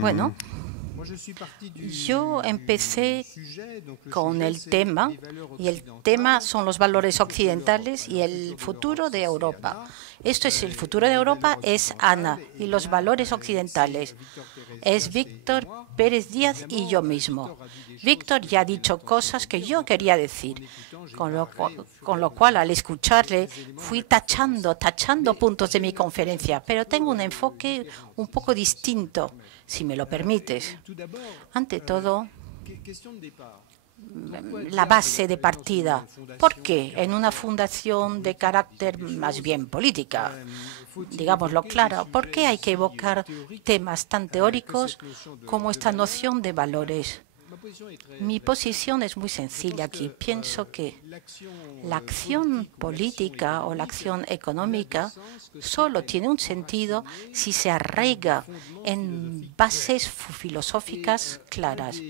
Bueno, yo empecé con el tema, y el tema son los valores occidentales y el futuro de Europa. Esto es el futuro de Europa, es Ana, y los valores occidentales es Víctor Pérez Díaz y yo mismo. Víctor ya ha dicho cosas que yo quería decir, con lo cual al escucharle fui tachando puntos de mi conferencia, pero tengo un enfoque un poco distinto, si me lo permites. Ante todo, la base de partida. ¿Por qué en una fundación de carácter más bien política? Digámoslo claro, ¿por qué hay que evocar temas tan teóricos como esta noción de valores? Mi posición es muy sencilla aquí. Pienso que la acción política o la acción económica solo tiene un sentido si se arraiga en bases filosóficas claras.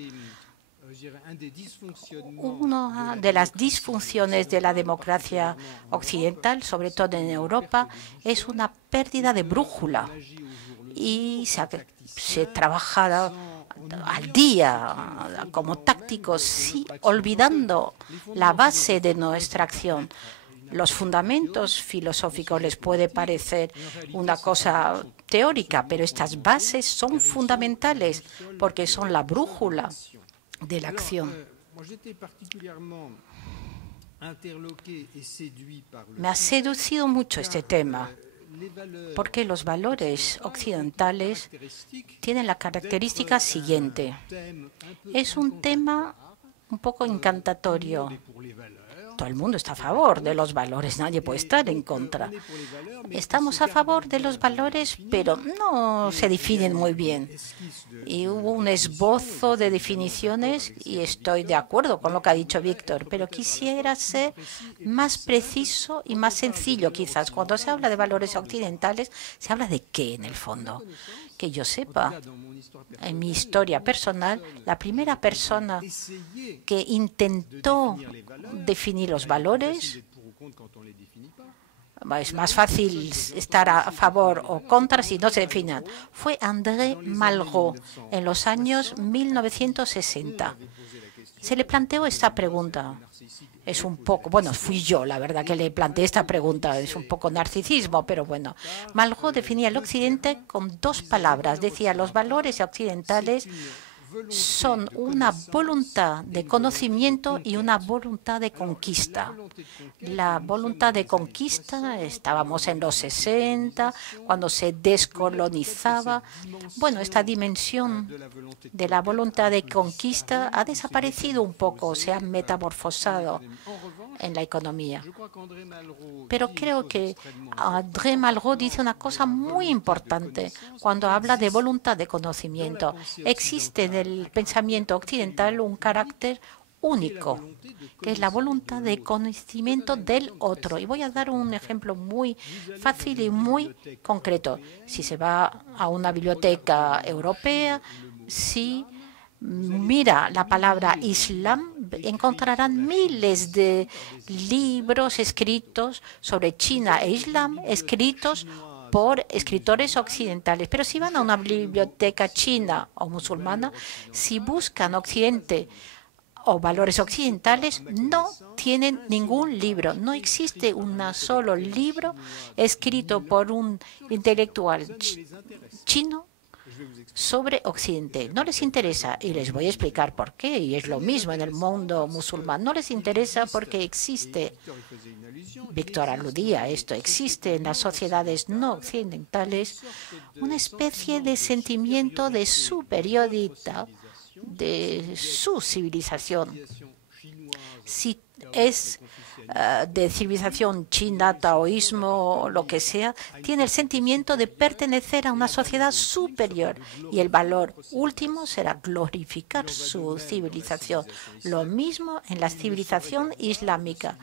Una de las disfunciones de la democracia occidental, sobre todo en Europa, es una pérdida de brújula y se trabaja al día como tácticos, sí, olvidando la base de nuestra acción. Los fundamentos filosóficos les puede parecer una cosa teórica, pero estas bases son fundamentales porque son la brújula de la acción. Me ha seducido mucho este tema, porque los valores occidentales tienen la característica siguiente. Es un tema un poco encantatorio. Todo el mundo está a favor de los valores, nadie puede estar en contra. Estamos a favor de los valores, pero no se definen muy bien. Y hubo un esbozo de definiciones y estoy de acuerdo con lo que ha dicho Víctor, pero quisiera ser más preciso y más sencillo quizás. Cuando se habla de valores occidentales, ¿se habla de qué en el fondo? Que yo sepa, en mi historia personal, la primera persona que intentó definir los valores, es más fácil estar a favor o contra si no se definen, fue André Malraux en los años 1960. Se le planteó esta pregunta. Es un poco, bueno, fui yo, la verdad, que le planteé esta pregunta. Es un poco narcisismo, pero bueno. Malraux definía el Occidente con dos palabras. Decía, los valores occidentales son una voluntad de conocimiento y una voluntad de conquista. La voluntad de conquista, estábamos en los 60, cuando se descolonizaba. Bueno, esta dimensión de la voluntad de conquista ha desaparecido un poco, se ha metamorfosado en la economía. Pero creo que André Malraux dice una cosa muy importante cuando habla de voluntad de conocimiento. Existe en el pensamiento occidental un carácter único, que es la voluntad de conocimiento del otro. Y voy a dar un ejemplo muy fácil y muy concreto. Si se va a una biblioteca europea, si mira la palabra Islam, encontrarán miles de libros escritos sobre China e Islam, escritos por escritores occidentales. Pero si van a una biblioteca china o musulmana, si buscan Occidente o valores occidentales, no tienen ningún libro. No existe un solo libro escrito por un intelectual chino sobre Occidente. No les interesa, y les voy a explicar por qué, y es lo mismo en el mundo musulmán. No les interesa porque existe, Víctor aludía a esto, existe en las sociedades no occidentales una especie de sentimiento de superioridad de su civilización. Si es de civilización china, taoísmo, lo que sea, tiene el sentimiento de pertenecer a una sociedad superior y el valor último será glorificar su civilización. Lo mismo en la civilización islámica.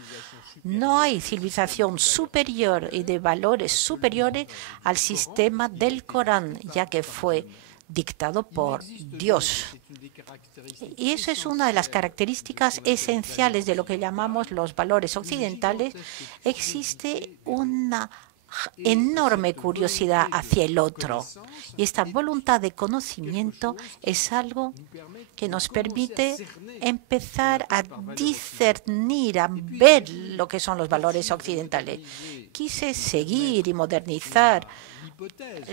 No hay civilización superior y de valores superiores al sistema del Corán, ya que fue dictado por Dios. Y eso es una de las características esenciales de lo que llamamos los valores occidentales. Existe una enorme curiosidad hacia el otro. Y esta voluntad de conocimiento es algo que nos permite empezar a discernir, a ver lo que son los valores occidentales. Quise seguir y modernizar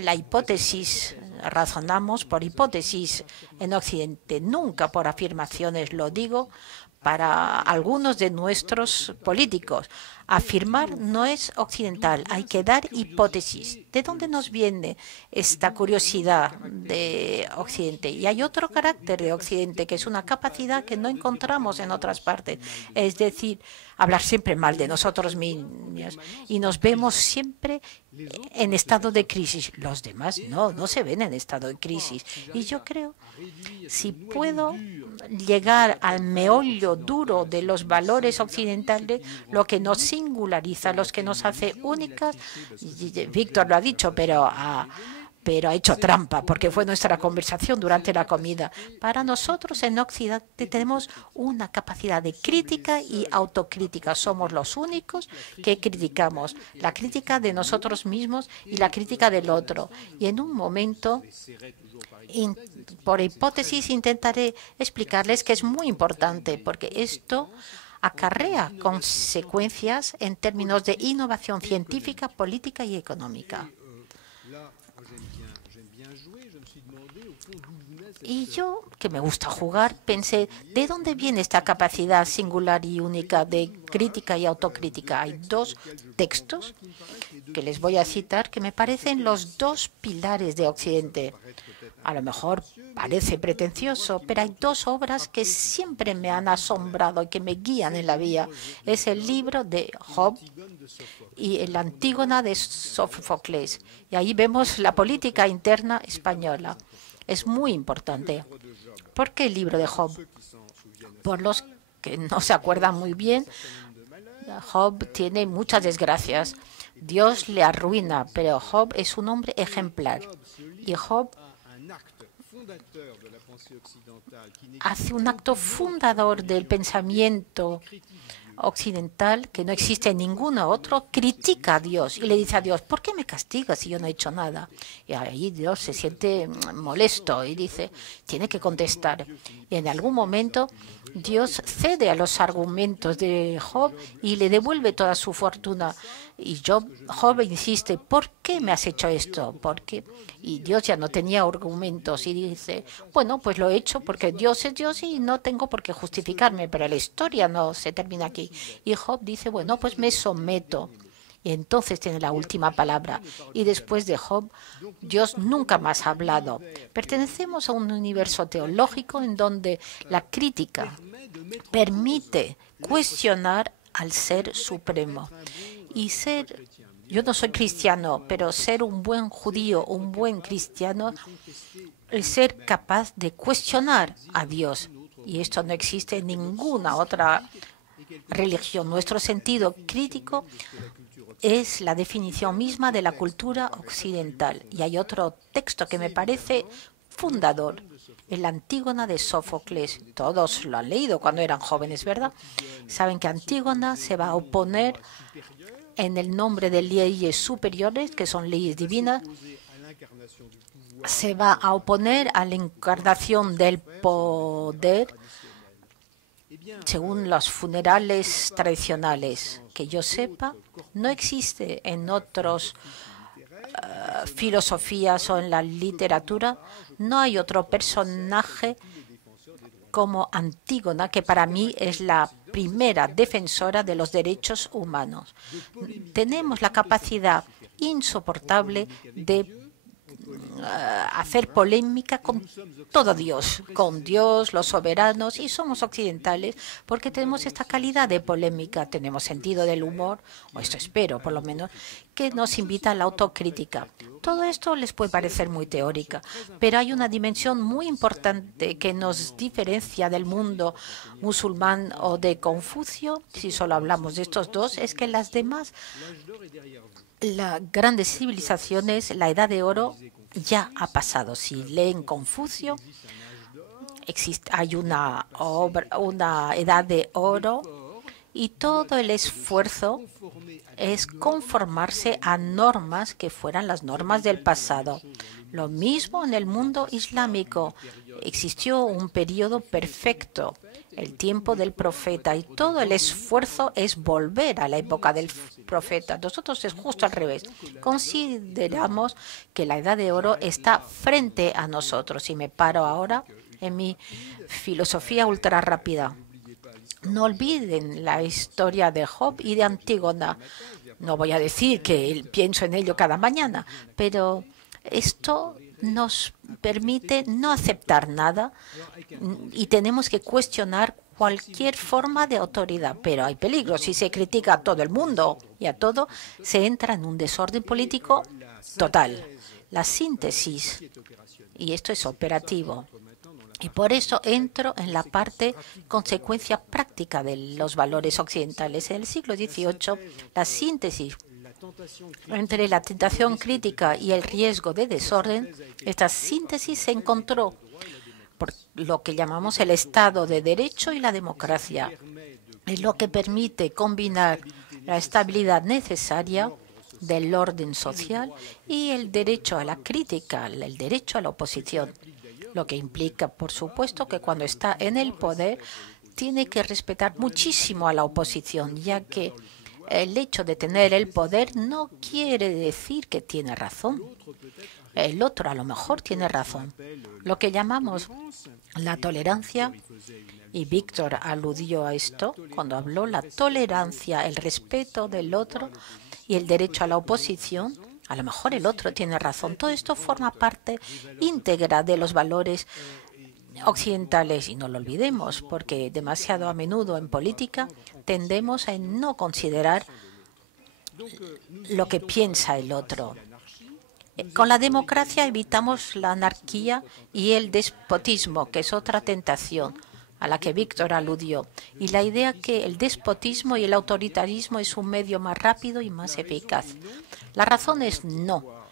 la hipótesis. Razonamos por hipótesis en Occidente, nunca por afirmaciones, lo digo para algunos de nuestros políticos. Afirmar no es occidental, hay que dar hipótesis. ¿De dónde nos viene esta curiosidad de Occidente? Y hay otro carácter de Occidente, que es una capacidad que no encontramos en otras partes. Es decir, hablar siempre mal de nosotros mismos. Y nos vemos siempre en estado de crisis. Los demás no se ven en estado de crisis. Y yo creo, si puedo llegar al meollo duro de los valores occidentales, lo que nos singulariza, los que nos hace únicas, Víctor lo ha dicho, pero ha hecho trampa, porque fue nuestra conversación durante la comida. Para nosotros en Occidente tenemos una capacidad de crítica y autocrítica. Somos los únicos que criticamos. La crítica de nosotros mismos y la crítica del otro. Y en un momento, por hipótesis, intentaré explicarles que es muy importante, porque esto acarrea consecuencias en términos de innovación científica, política y económica. Y yo, que me gusta jugar, pensé, ¿de dónde viene esta capacidad singular y única de crítica y autocrítica? Hay dos textos que les voy a citar que me parecen los dos pilares de Occidente. A lo mejor parece pretencioso, pero hay dos obras que siempre me han asombrado y que me guían en la vida. Es el libro de Job y el Antígona de Sófocles. Y ahí vemos la política interna española. Es muy importante. ¿Por qué el libro de Job? Por los que no se acuerdan muy bien, Job tiene muchas desgracias. Dios le arruina, pero Job es un hombre ejemplar. Y Job hace un acto fundador del pensamiento occidental que no existe en ninguno otro, critica a Dios y le dice a Dios, ¿por qué me castigas si yo no he hecho nada? Y ahí Dios se siente molesto y dice, tiene que contestar. Y en algún momento Dios cede a los argumentos de Job y le devuelve toda su fortuna. Y Job insiste, ¿por qué me has hecho esto? ¿Por qué? Y Dios ya no tenía argumentos y dice, bueno, pues lo he hecho porque Dios es Dios y no tengo por qué justificarme, pero la historia no se termina aquí. Y Job dice, bueno, pues me someto. Y entonces tiene la última palabra. Y después de Job, Dios nunca más ha hablado. Pertenecemos a un universo teológico en donde la crítica permite cuestionar al Ser Supremo. Y yo no soy cristiano, pero ser un buen judío, un buen cristiano, es ser capaz de cuestionar a Dios. Y esto no existe en ninguna otra religión. Nuestro sentido crítico es la definición misma de la cultura occidental. Y hay otro texto que me parece fundador, el Antígona de Sófocles. Todos lo han leído cuando eran jóvenes, ¿verdad? Saben que Antígona se va a oponer en el nombre de leyes superiores, que son leyes divinas, se va a oponer a la encarnación del poder según los funerales tradicionales. Que yo sepa, no existe en otras filosofías o en la literatura, no hay otro personaje como Antígona, que para mí es la primera defensora de los derechos humanos. Tenemos la capacidad insoportable de hacer polémica con todo Dios, con Dios, los soberanos, y somos occidentales porque tenemos esta calidad de polémica, tenemos sentido del humor, o esto espero por lo menos, que nos invita a la autocrítica. Todo esto les puede parecer muy teórica, pero hay una dimensión muy importante que nos diferencia del mundo musulmán o de Confucio, si solo hablamos de estos dos, es que las demás, las grandes civilizaciones, la Edad de Oro ya ha pasado. Si leen Confucio, hay una Edad de Oro y todo el esfuerzo es conformarse a normas que fueran las normas del pasado. Lo mismo en el mundo islámico. Existió un periodo perfecto, el tiempo del profeta, y todo el esfuerzo es volver a la época del profeta. Nosotros es justo al revés. Consideramos que la edad de oro está frente a nosotros. Y me paro ahora en mi filosofía ultra rápida. No olviden la historia de Job y de Antígona. No voy a decir que pienso en ello cada mañana, pero esto nos permite no aceptar nada y tenemos que cuestionar cualquier forma de autoridad. Pero hay peligro. Si se critica a todo el mundo y a todo, se entra en un desorden político total. La síntesis, y esto es operativo. Y por eso entro en la parte consecuencia práctica de los valores occidentales. En el siglo XVIII, la síntesis entre la tentación crítica y el riesgo de desorden, esta síntesis se encontró por lo que llamamos el Estado de Derecho y la democracia. Es lo que permite combinar la estabilidad necesaria del orden social y el derecho a la crítica, el derecho a la oposición. Lo que implica, por supuesto, que cuando está en el poder tiene que respetar muchísimo a la oposición, ya que el hecho de tener el poder no quiere decir que tiene razón. El otro a lo mejor tiene razón. Lo que llamamos la tolerancia, y Víctor aludió a esto cuando habló, la tolerancia, el respeto del otro y el derecho a la oposición. A lo mejor el otro tiene razón. Todo esto forma parte íntegra de los valores occidentales y no lo olvidemos, porque demasiado a menudo en política tendemos a no considerar lo que piensa el otro. Con la democracia evitamos la anarquía y el despotismo, que es otra tentación a la que Víctor aludió, y la idea que el despotismo y el autoritarismo es un medio más rápido y más eficaz. La razón es no.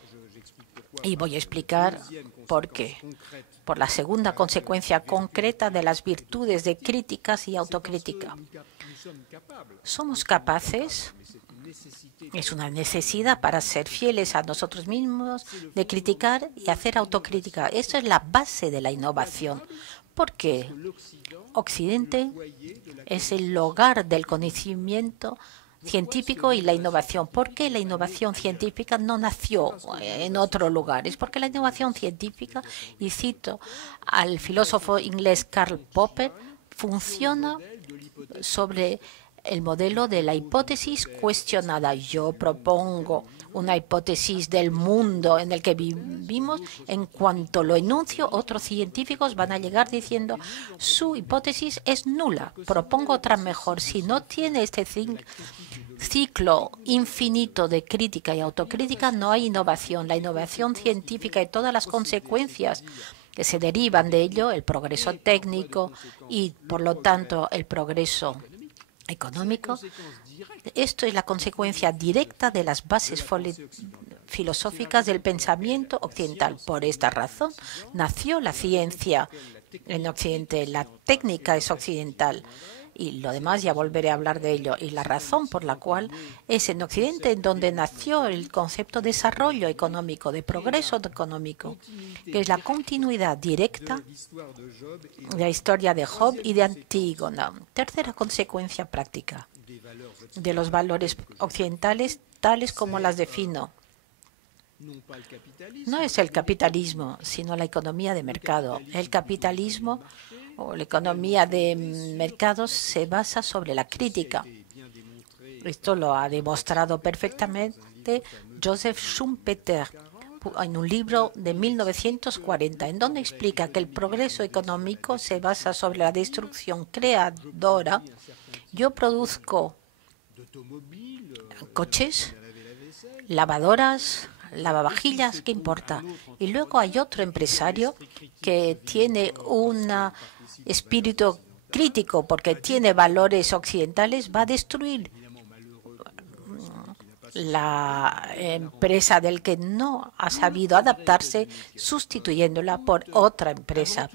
Y voy a explicar por qué. Por la segunda consecuencia concreta de las virtudes de críticas y autocrítica. Somos capaces, es una necesidad para ser fieles a nosotros mismos, de criticar y hacer autocrítica. Esto es la base de la innovación. Porque Occidente es el hogar del conocimiento científico y la innovación. ¿Por qué la innovación científica no nació en otro lugar? Es porque la innovación científica, y cito al filósofo inglés Karl Popper, funciona sobre el modelo de la hipótesis cuestionada. Yo propongo una hipótesis del mundo en el que vivimos. En cuanto lo enuncio, otros científicos van a llegar diciendo su hipótesis es nula. Propongo otra mejor. Si no tiene este ciclo infinito de crítica y autocrítica, no hay innovación. La innovación científica y todas las consecuencias que se derivan de ello, el progreso técnico y, por lo tanto, el progreso económico, esto es la consecuencia directa de las bases filosóficas del pensamiento occidental. Por esta razón nació la ciencia en Occidente, la técnica es occidental. Y lo demás ya volveré a hablar de ello. Y la razón por la cual es en Occidente en donde nació el concepto de desarrollo económico, de progreso económico, que es la continuidad directa de la historia de Job y de Antígona. Tercera consecuencia práctica de los valores occidentales, tales como las defino. No es el capitalismo, sino la economía de mercado. El capitalismo o la economía de mercados se basa sobre la crítica. Esto lo ha demostrado perfectamente Joseph Schumpeter en un libro de 1940, en donde explica que el progreso económico se basa sobre la destrucción creadora. Yo produzco coches, lavadoras, lavavajillas, ¿qué importa? Y luego hay otro empresario que tiene un espíritu crítico porque tiene valores occidentales, va a destruir la empresa del que no ha sabido adaptarse, sustituyéndola por otra empresa.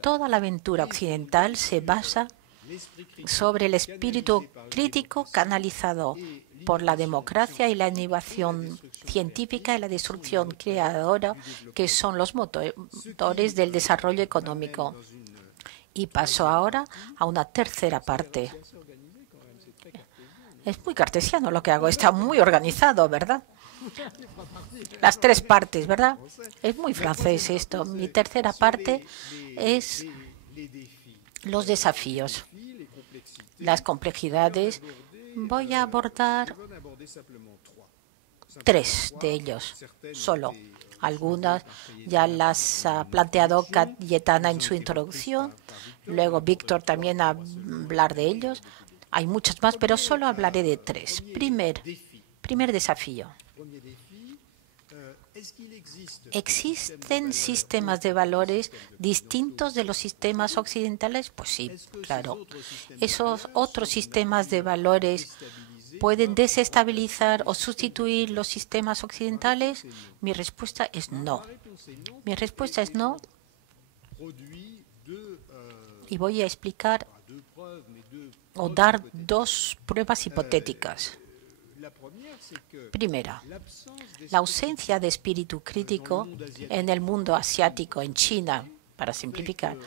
Toda la aventura occidental se basa sobre el espíritu crítico canalizado por la democracia y la innovación científica y la destrucción creadora, que son los motores del desarrollo económico. Y paso ahora a una tercera parte. Es muy cartesiano lo que hago, está muy organizado, ¿verdad? Las tres partes, ¿verdad? Es muy francés esto. Mi tercera parte es los desafíos, las complejidades. Voy a abordar 3 de ellos solo. Algunas ya las ha planteado Cayetana en su introducción. Luego Víctor también a hablar de ellos. Hay muchos más, pero solo hablaré de 3. Primer desafío. ¿Existen sistemas de valores distintos de los sistemas occidentales? Pues sí, claro. ¿Esos otros sistemas de valores pueden desestabilizar o sustituir los sistemas occidentales? Mi respuesta es no. Mi respuesta es no. Y voy a explicar o dar 2 pruebas hipotéticas. Primera, la ausencia de espíritu crítico en el mundo asiático, en China, para simplificar,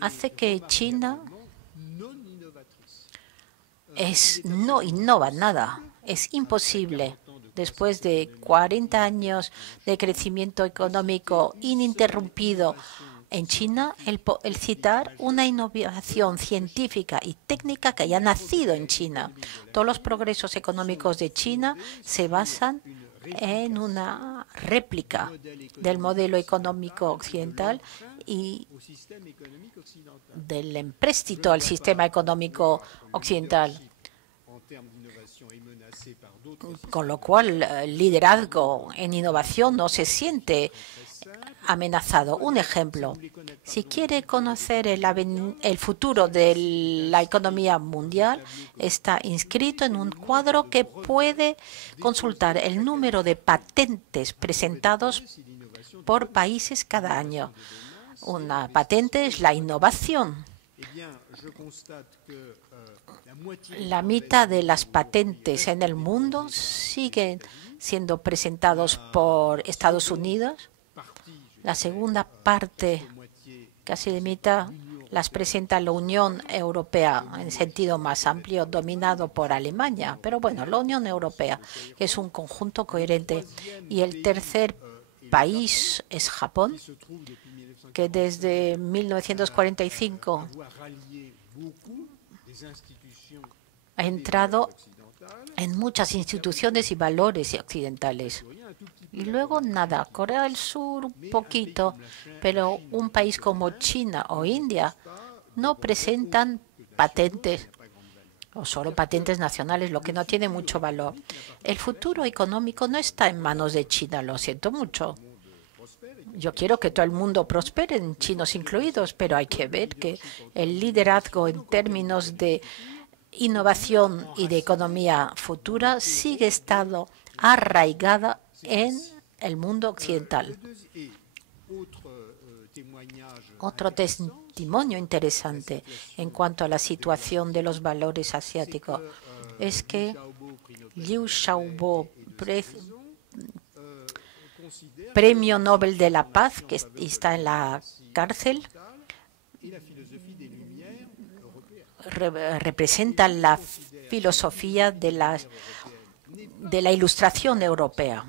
hace que China no innova nada. Es imposible, después de 40 años de crecimiento económico ininterrumpido en China, el citar una innovación científica y técnica que haya nacido en China. Todos los progresos económicos de China se basan en una réplica del modelo económico occidental y del empréstito al sistema económico occidental. Con lo cual, el liderazgo en innovación no se siente amenazado. Un ejemplo, si quiere conocer el futuro de la economía mundial, está inscrito en un cuadro que puede consultar el número de patentes presentados por países cada año. Una patente es la innovación. La mitad de las patentes en el mundo siguen siendo presentados por Estados Unidos. La segunda parte, casi de mitad, las presenta la Unión Europea en sentido más amplio, dominado por Alemania. Pero bueno, la Unión Europea es un conjunto coherente. Y el tercer país es Japón, que desde 1945 ha entrado en muchas instituciones y valores occidentales. Y luego nada, Corea del Sur un poquito, pero un país como China o India no presentan patentes o solo patentes nacionales, lo que no tiene mucho valor. El futuro económico no está en manos de China, lo siento mucho. Yo quiero que todo el mundo prospere, chinos incluidos, pero hay que ver que el liderazgo en términos de innovación y de economía futura sigue estando arraigada en el mundo occidental. Otro testimonio interesante en cuanto a la situación de los valores asiáticos es que Liu Xiaobo, Premio Nobel de la Paz, que está en la cárcel, representa la filosofía de la Ilustración europea.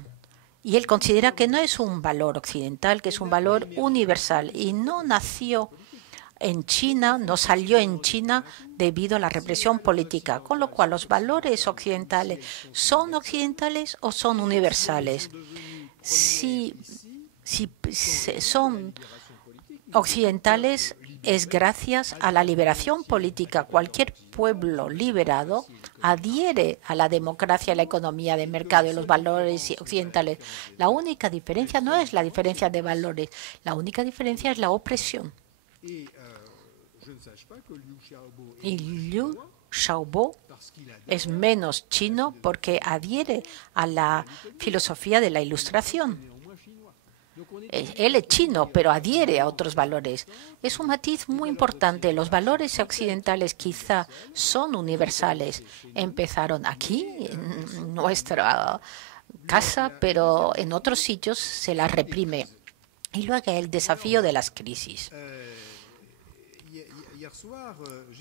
Y él considera que no es un valor occidental, que es un valor universal. Y no nació en China, no salió en China debido a la represión política. Con lo cual, los valores occidentales ¿son occidentales o son universales? Si son occidentales, es gracias a la liberación política. Cualquier pueblo liberado adhiere a la democracia, a la economía de mercado y los valores occidentales. La única diferencia no es la diferencia de valores, la única diferencia es la opresión. Y Liu Xiaobo es menos chino porque adhiere a la filosofía de la Ilustración. Él es chino, pero adhiere a otros valores. Es un matiz muy importante. Los valores occidentales quizá son universales. Empezaron aquí, en nuestra casa, pero en otros sitios se las reprime. Y luego el desafío de las crisis.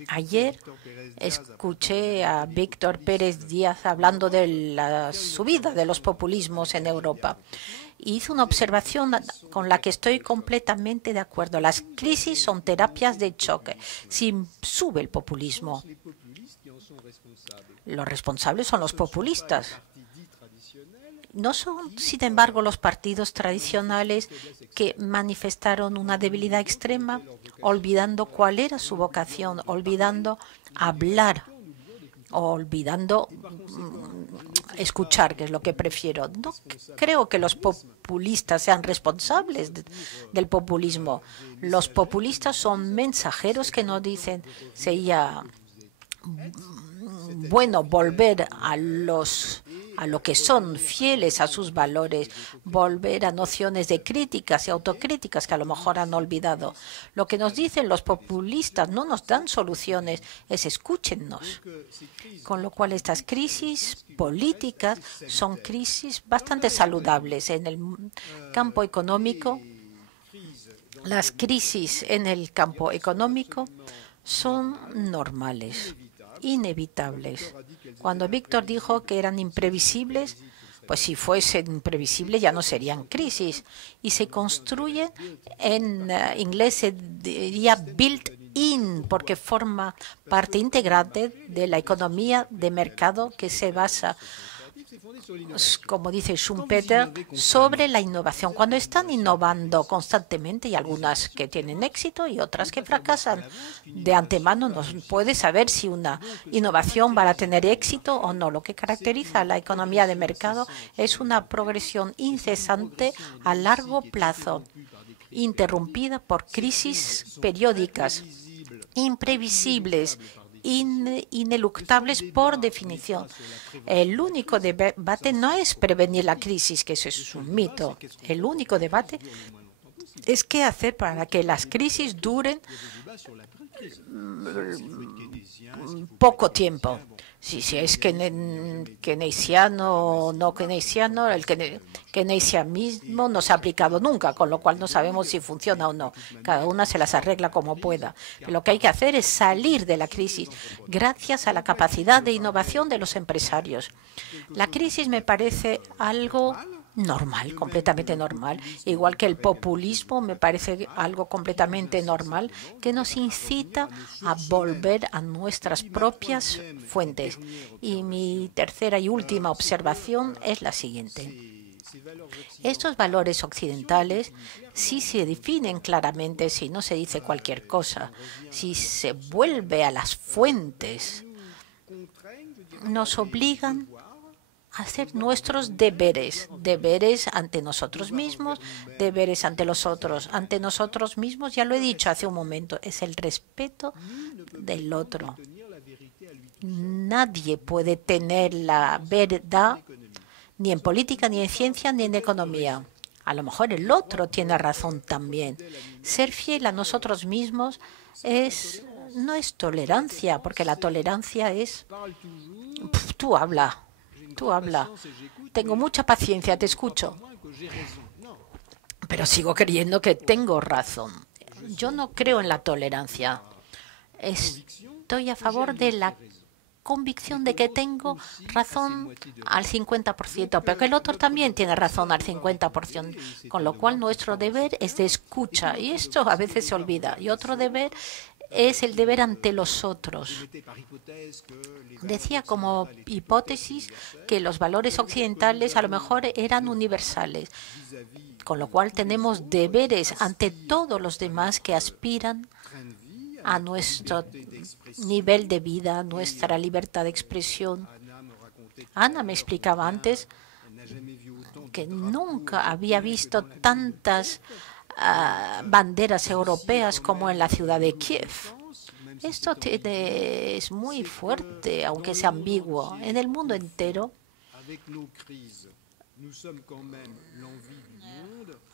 Ayer escuché a Víctor Pérez Díaz hablando de la subida de los populismos en Europa. Y hizo una observación con la que estoy completamente de acuerdo. Las crisis son terapias de choque. Si sube el populismo, los responsables son los populistas. No son, sin embargo, los partidos tradicionales que manifestaron una debilidad extrema, olvidando cuál era su vocación, olvidando hablar, olvidando escuchar, que es lo que prefiero. No creo que los populistas sean responsables del populismo. Los populistas son mensajeros que nos dicen sería bueno volver a lo que son, fieles a sus valores, volver a nociones de críticas y autocríticas que a lo mejor han olvidado. Lo que nos dicen los populistas no nos dan soluciones, es escúchennos. Con lo cual estas crisis políticas son crisis bastante saludables. En el campo económico, las crisis en el campo económico son normales, inevitables. Cuando Víctor dijo que eran imprevisibles, pues si fuesen imprevisibles ya no serían crisis. Y se construyen, en inglés se diría built in, porque forma parte integrante de la economía de mercado que se basa, como dice Schumpeter, sobre la innovación. Cuando están innovando constantemente, y algunas que tienen éxito y otras que fracasan, de antemano no puede saber si una innovación va a tener éxito o no. Lo que caracteriza a la economía de mercado es una progresión incesante a largo plazo, interrumpida por crisis periódicas, imprevisibles, ineluctables por definición. El único debate no es prevenir la crisis, que eso es un mito. El único debate es qué hacer para que las crisis duren poco tiempo. Si es keynesiano o no keynesiano, el keynesianismo no se ha aplicado nunca, con lo cual no sabemos si funciona o no. Cada una se las arregla como pueda. Pero lo que hay que hacer es salir de la crisis gracias a la capacidad de innovación de los empresarios. La crisis me parece algo normal, completamente normal, igual que el populismo me parece algo completamente normal que nos incita a volver a nuestras propias fuentes. Y mi tercera y última observación es la siguiente. Estos valores occidentales, si se definen claramente, si no se dice cualquier cosa, si se vuelve a las fuentes, nos obligan hacer nuestros deberes ante nosotros mismos, deberes ante los otros, ante nosotros mismos. Ya lo he dicho hace un momento, es el respeto del otro. Nadie puede tener la verdad ni en política, ni en ciencia, ni en economía. A lo mejor el otro tiene razón también. Ser fiel a nosotros mismos no es tolerancia, porque la tolerancia es tú habla. Tú habla. Tengo mucha paciencia, te escucho. Pero sigo creyendo que tengo razón. Yo no creo en la tolerancia. Estoy a favor de la convicción de que tengo razón al 50%, pero que el otro también tiene razón al 50%, con lo cual nuestro deber es de escucha, y esto a veces se olvida. Y otro deber es el deber ante los otros. Decía como hipótesis que los valores occidentales a lo mejor eran universales, con lo cual tenemos deberes ante todos los demás que aspiran a nuestro nivel de vida, nuestra libertad de expresión. Ana me explicaba antes que nunca había visto tantas banderas europeas como en la ciudad de Kiev. Esto es muy fuerte, aunque sea ambiguo. En el mundo entero,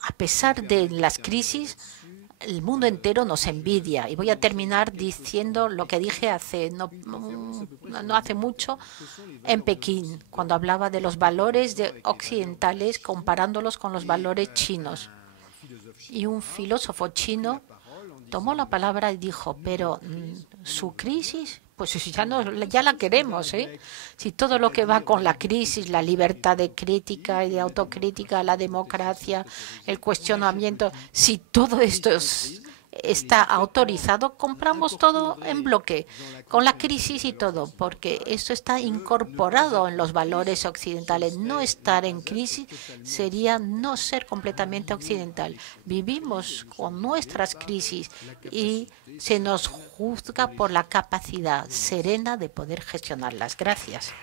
a pesar de las crisis, el mundo entero nos envidia. Y voy a terminar diciendo lo que dije no hace mucho en Pekín, cuando hablaba de los valores occidentales comparándolos con los valores chinos. Y un filósofo chino tomó la palabra y dijo, pero su crisis, pues ya la queremos, ¿eh? Si todo lo que va con la crisis, la libertad de crítica y de autocrítica, la democracia, el cuestionamiento, si todo esto está autorizado, compramos todo en bloque, con la crisis y todo, porque esto está incorporado en los valores occidentales. No estar en crisis sería no ser completamente occidental. Vivimos con nuestras crisis y se nos juzga por la capacidad serena de poder gestionarlas. Gracias.